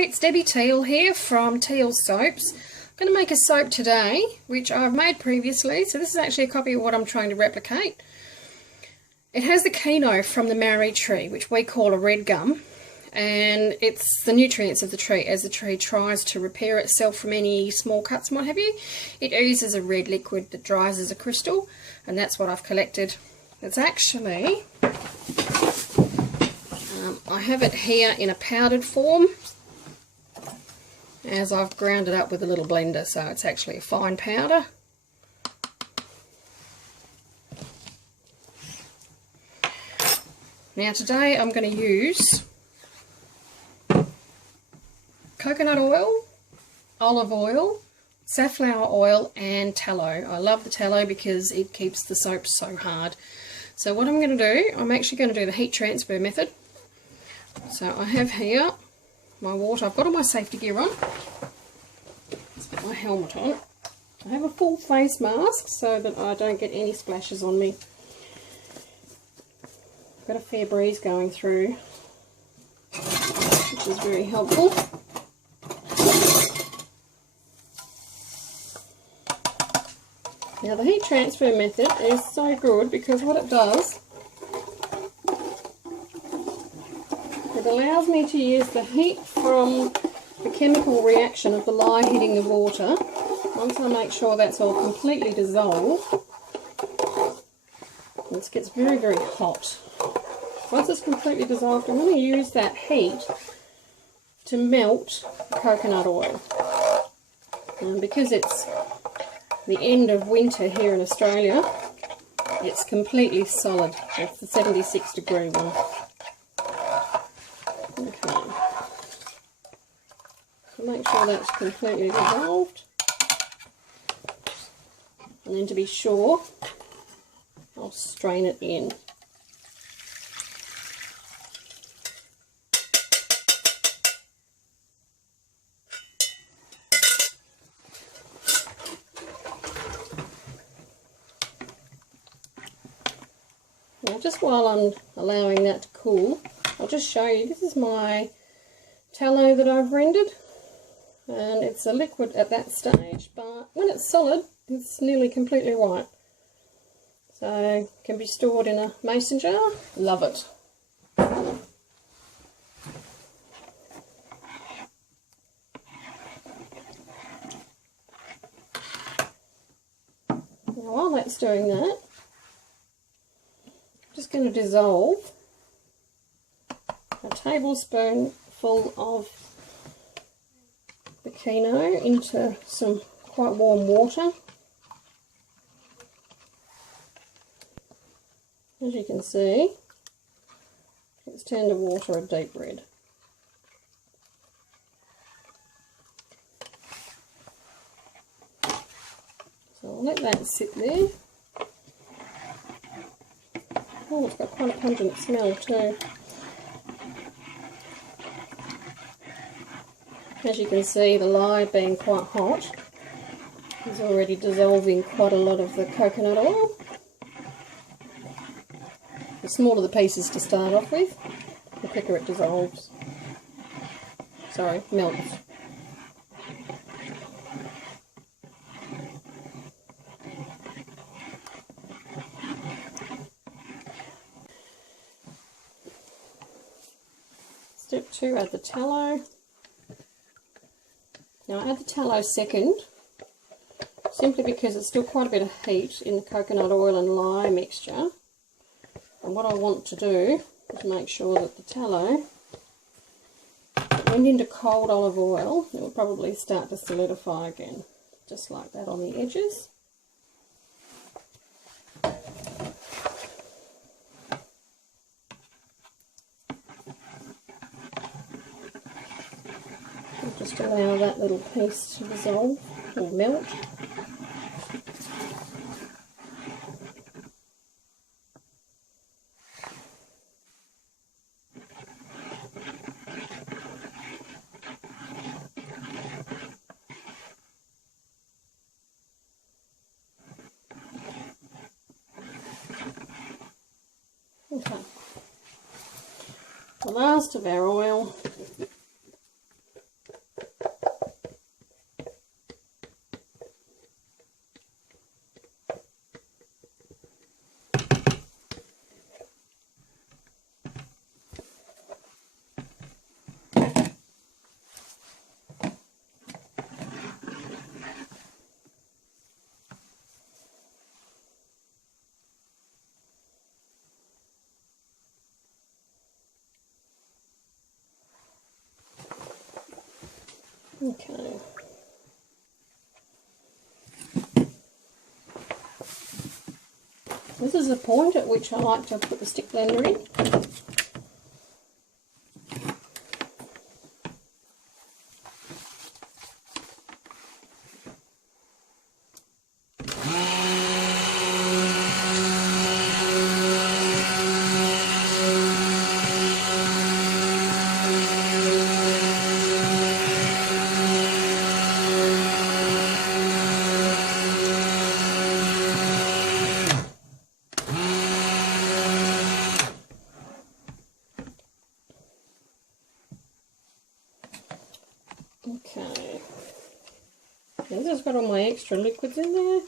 Hi, it's Debbie Teale here from Teale Soaps. I'm going to make a soap today, which I've made previously, so this is actually a copy of what I'm trying to replicate. It has the kino from the marri tree, which we call a red gum, and it's the nutrients of the tree. As the tree tries to repair itself from any small cuts and what have you, it oozes a red liquid that dries as a crystal, and that's what I've collected. It's actually, I have it here in a powdered form, as I've ground it up with a little blender, so it's actually a fine powder. Now today I'm going to use coconut oil, olive oil, safflower oil and tallow. I love the tallow because it keeps the soap so hard. So what I'm going to do, I'm actually going to do the heat transfer method. So I have here my water. I've got all my safety gear on. Let's put my helmet on. I have a full face mask so that I don't get any splashes on me. I've got a fair breeze going through, which is very helpful. Now the heat transfer method is so good because what it does, it allows me to use the heat from the chemical reaction of the lye hitting the water. Once I make sure that's all completely dissolved, this gets very, very hot. Once it's completely dissolved, I'm going to use that heat to melt the coconut oil. And because it's the end of winter here in Australia, it's completely solid. It's the 76-degree one. Okay. So make sure that's completely dissolved. And then to be sure, I'll strain it in. Now just while I'm allowing that to cool, I'll just show you, this is my tallow that I've rendered, and it's a liquid at that stage, but when it's solid it's nearly completely white, so it can be stored in a mason jar. Love it. Now while that's doing that, I'm just going to dissolve a tablespoonful of the kino into some quite warm water. As you can see, it's turned to water a deep red. So I'll let that sit there. Oh, it's got quite a pungent smell too. As you can see, the lye being quite hot is already dissolving quite a lot of the coconut oil. The smaller the pieces to start off with, the quicker it dissolves. Sorry, melts. Step 2, add the tallow. Now I add the tallow second, simply because there's still quite a bit of heat in the coconut oil and lye mixture. And what I want to do is make sure that the tallow, if it went into cold olive oil, it will probably start to solidify again, just like that on the edges. I'll just allow that little piece to dissolve or melt. Okay. The last of our oil Okay. This is the point at which I like to put the stick blender in. Okay, this has got all my extra liquids in there.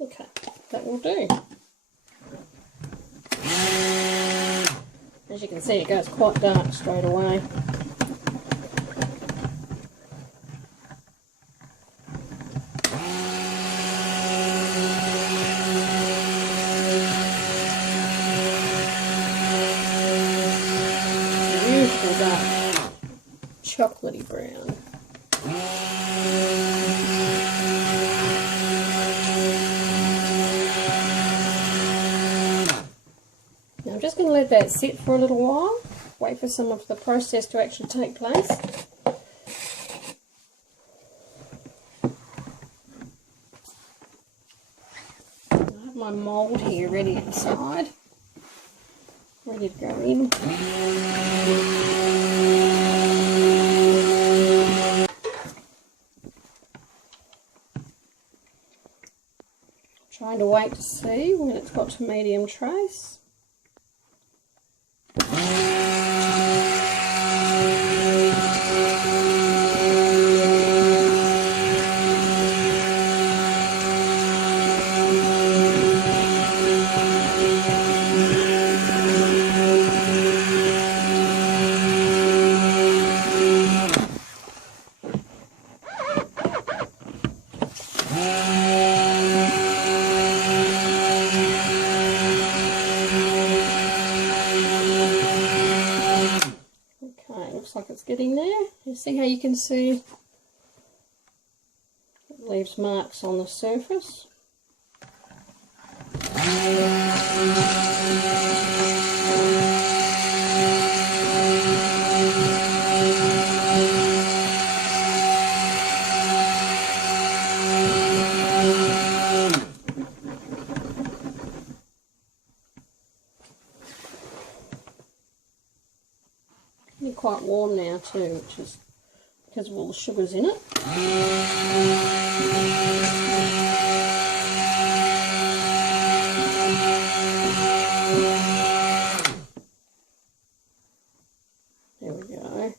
Okay, that will do. As you can see, it goes quite dark straight away. Beautiful dark, chocolatey brown. Now I'm just going to let that sit for a little while, wait for some of the process to actually take place. I have my mould here ready inside, ready to go in. Trying to wait to see when it's got to medium trace. Looks like it's getting there. You see how you can see it leaves marks on the surface. It's quite warm now too, which is because of all the sugars in it. There we go.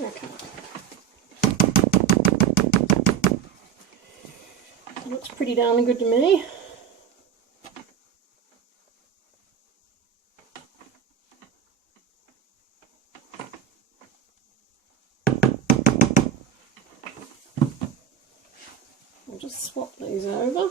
Okay. That looks pretty darn good to me. I'll just swap these over.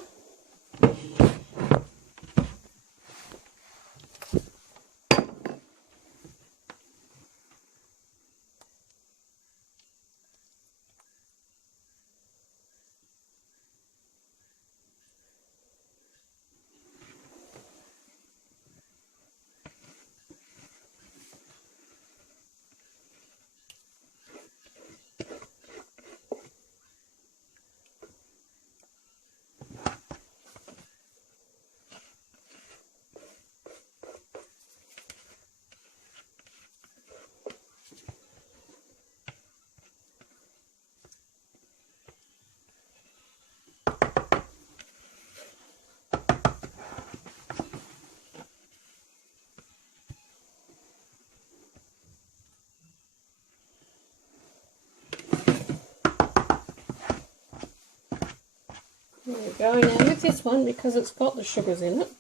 There we go. Now with this one, because it's got the sugars in it,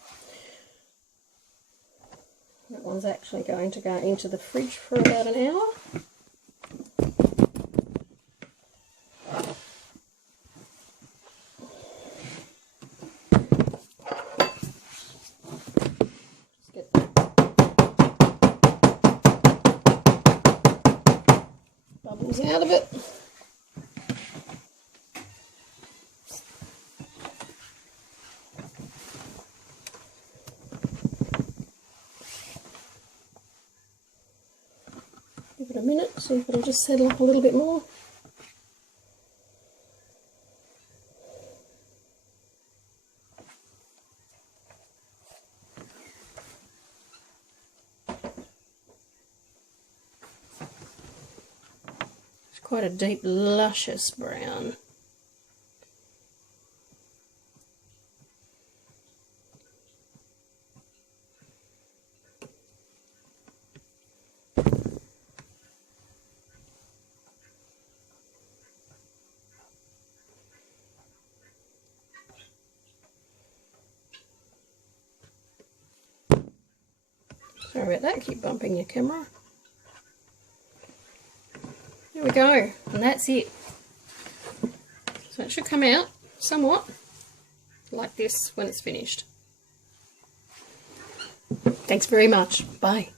that one's actually going to go into the fridge for about an hour. Just get the bubbles out of it. Give it a minute, see if it'll just settle up a little bit more. It's quite a deep, luscious brown. Sorry about that, keep bumping your camera. There we go, and that's it. So it should come out somewhat like this when it's finished. Thanks very much. Bye.